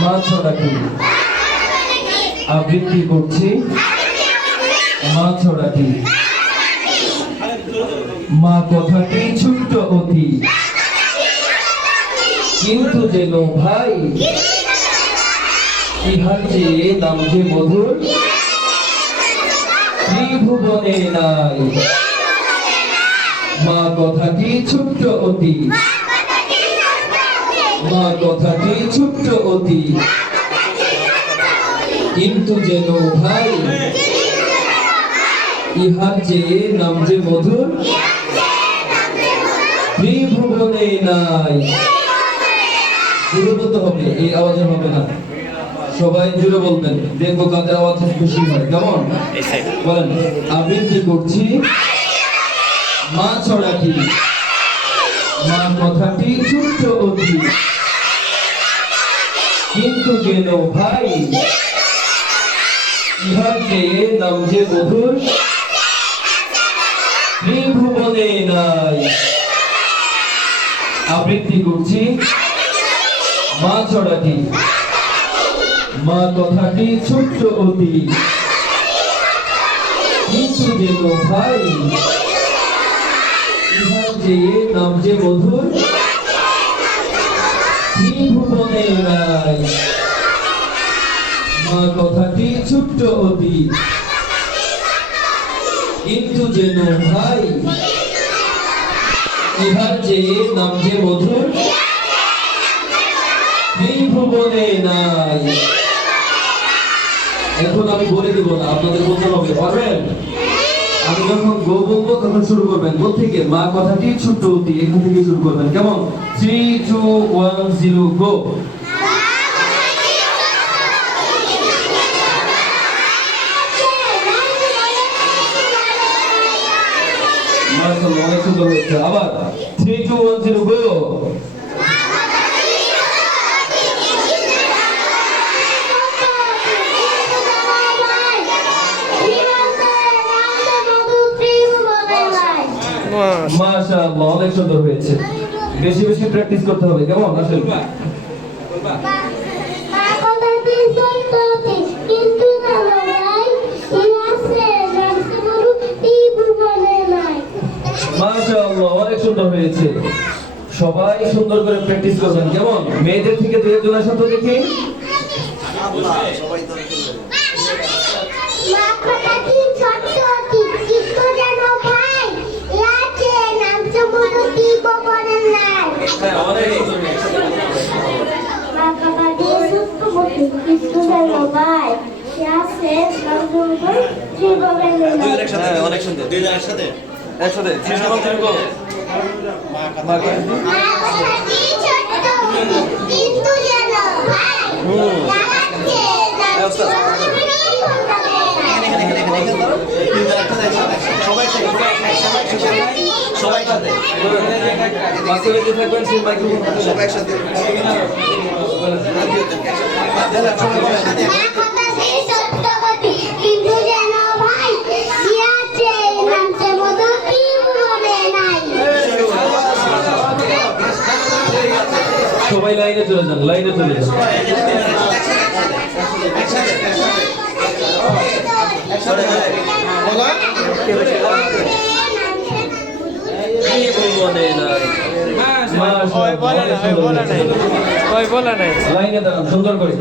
মা ছড়া কি? আবৃত্তি করছি। মা ছড়া কি? মা কথাটি ছোট্ট অতি, কিন্তু যেন ভাই ইহার যে নাম যে মধুর ত্রিভুবনে নাই। মা কথাটি ছোট্ট অতি, মা কথাটি ছোট্ট অতি, কিন্তু যেন ভাই ইহার যে নাম যে মধুর ত্রিভুবনে নাই। জুড়ে বলতে হবে, এই আওয়াজে হবে না, সবাই জুড়ে বলবেন, দেখবো কাদের আওয়াজ বেশি হয়। কেমন বলেন? আবৃত্তি করছি। মা ছড়া কি? মা কথাটি ছোট্ট অতি, কিন্তু যেন ভাই ইহার যে নাম যে মধুর ত্রিভুবনে নাই। আবৃত্তি করছি। মা ছড়া কি? মা কথাটি ছোট্ট অতি, কিন্তু যেন ভাই ইহার যে নাম যে মধুর ত্রিভুবনে নাই। মা কথাটি ছোট্ট অতি, কিন্তু যেন ভাই ইহার যে নাম যে মধুর ত্রিভুবনে নাই। এখন আমি বলে দিব না, আপনাদের বলতে হবে, পারবেন? আমি যখন গো বলবো তখন শুরু করবেন। গো থেকে মা কথাটি ছোট্ট অতি, এখান থেকে শুরু করবেন। কেমন? 3 2 1 0 গো। অনেক সুন্দর হয়েছে। আবার 3 2 1 0 গো। মাশাআল্লাহ, অনেক সুন্দর হয়েছে। বেশি বেশি প্র্যাকটিস করতে হবে। কেমন? আসলে মাশাআল্লাহ, অনেক সুন্দর হয়েছে। সবাই সুন্দর করে প্র্যাকটিস করবেন। কেমন? মেয়েদের থেকে দুই একজনের সাথে দেখি। অনেক সুন্দর। একসাথে সবাই লাইনে চলে যান, লাইনে চলে যান। লাইনে দাঁড়ান সুন্দর করে।